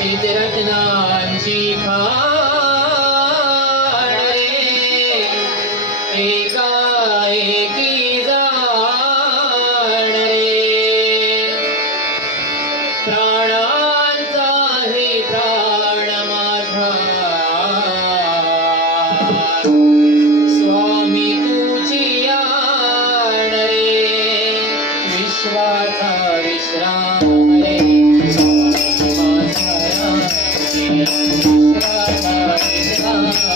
अशीत रत्नांची एकी जाण रे. प्राणांचा हे प्राण माझा. विश्वाचा विश्राम रे.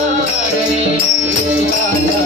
Hare Krishna